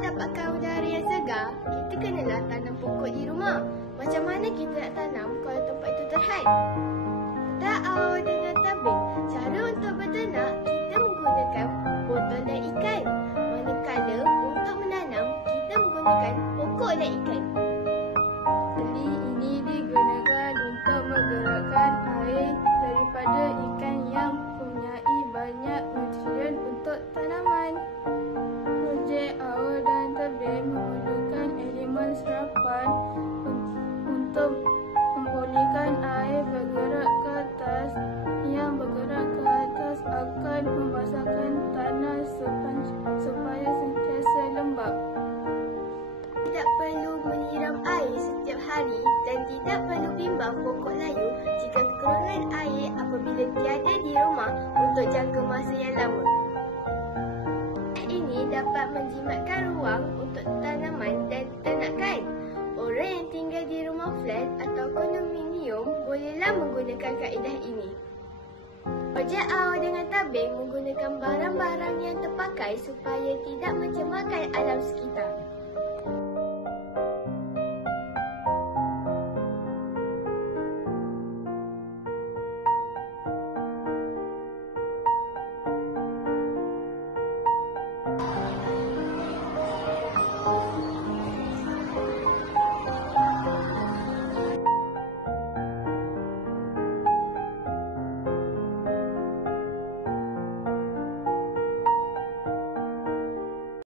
Dapatkan udara yang segar, kita kenalah tanam pokok di rumah. Macam mana kita nak tanam kalau tempat itu terhad? Ta'aw dengan tabing. Cara untuk berternak, kita menggunakan botol dan ikan. Manakala untuk menanam, kita menggunakan pokok dan ikan. Tali ini digunakan untuk menggerakkan air daripada ikan yang mempunyai banyak nutrien untuk tanaman. Projek aur dan tabing memerlukan elemen serapan untuk membolehkan air bergerak ke atas. Yang bergerak ke atas akan membasahkan tanah supaya sentiasa lembap. Tidak perlu menyiram air setiap hari dan tidak perlu bimbang pokok layu jika kekurangan air apabila tiada di rumah untuk jangka masa yang lama. Ini dapat menjimatkan ruang untuk tanaman dan ternakan. Orang yang tinggal di rumah flat atau kondominium bolehlah menggunakan kaedah ini. Projek aur dengan tabing menggunakan barang-barang yang terpakai supaya tidak mencemarkan alam sekitar.